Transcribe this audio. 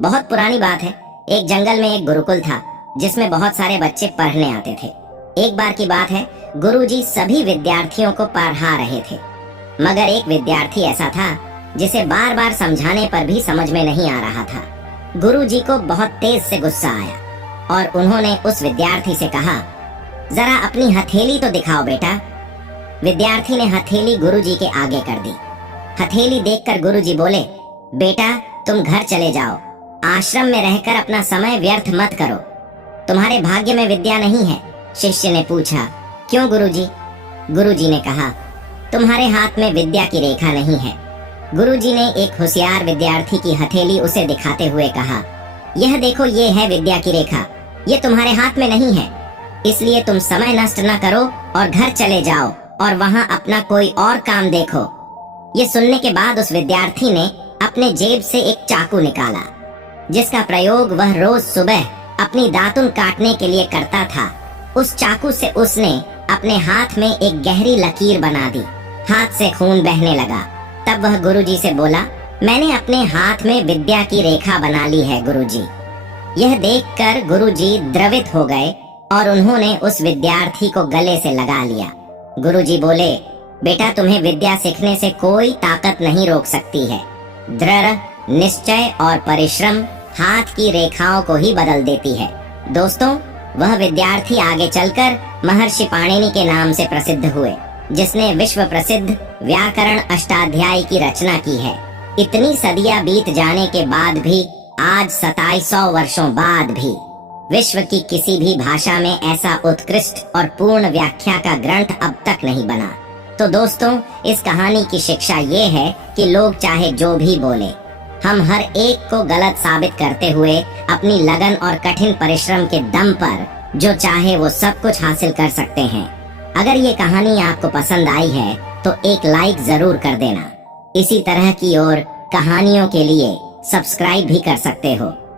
बहुत पुरानी बात है। एक जंगल में एक गुरुकुल था जिसमें बहुत सारे बच्चे पढ़ने आते थे। एक बार की बात है, गुरुजी सभी विद्यार्थियों को पढ़ा रहे थे, मगर एक विद्यार्थी ऐसा था जिसे बार बार समझाने पर भी समझ में नहीं आ रहा था। गुरुजी को बहुत तेज से गुस्सा आया और उन्होंने उस विद्यार्थी से कहा, जरा अपनी हथेली तो दिखाओ बेटा। विद्यार्थी ने हथेली गुरुजी के आगे कर दी। हथेली देखकर गुरुजी बोले, बेटा तुम घर चले जाओ, आश्रम में रहकर अपना समय व्यर्थ मत करो, तुम्हारे भाग्य में विद्या नहीं है। शिष्य ने पूछा, क्यों गुरुजी? गुरुजी ने कहा, तुम्हारे हाथ में विद्या की रेखा नहीं है। गुरुजी ने एक होशियार विद्यार्थी की हथेली उसे दिखाते हुए कहा, यह देखो, ये है विद्या की रेखा, ये तुम्हारे हाथ में नहीं है, इसलिए तुम समय नष्ट न करो और घर चले जाओ और वहाँ अपना कोई और काम देखो। ये सुनने के बाद उस विद्यार्थी ने अपने जेब से एक चाकू निकाला, जिसका प्रयोग वह रोज सुबह अपनी दातुन काटने के लिए करता था। उस चाकू से उसने अपने हाथ में एक गहरी लकीर बना दी। हाथ से खून बहने लगा। तब वह गुरुजी से बोला, मैंने अपने हाथ में विद्या की रेखा बना ली है गुरुजी। यह देखकर गुरुजी द्रवित हो गए और उन्होंने उस विद्यार्थी को गले से लगा लिया। गुरुजी बोले, बेटा तुम्हें विद्या सीखने से कोई ताकत नहीं रोक सकती है। दृढ़ निश्चय और परिश्रम हाथ की रेखाओं को ही बदल देती है। दोस्तों, वह विद्यार्थी आगे चलकर महर्षि पाणिनि के नाम से प्रसिद्ध हुए, जिसने विश्व प्रसिद्ध व्याकरण अष्टाध्यायी की रचना की है। इतनी सदियां बीत जाने के बाद भी, आज 2700 वर्षों बाद भी विश्व की किसी भी भाषा में ऐसा उत्कृष्ट और पूर्ण व्याख्या का ग्रंथ अब तक नहीं बना। तो दोस्तों, इस कहानी की शिक्षा ये है कि लोग चाहे जो भी बोले, हम हर एक को गलत साबित करते हुए अपनी लगन और कठिन परिश्रम के दम पर जो चाहे वो सब कुछ हासिल कर सकते हैं। अगर ये कहानी आपको पसंद आई है तो एक लाइक जरूर कर देना। इसी तरह की और कहानियों के लिए सब्सक्राइब भी कर सकते हो।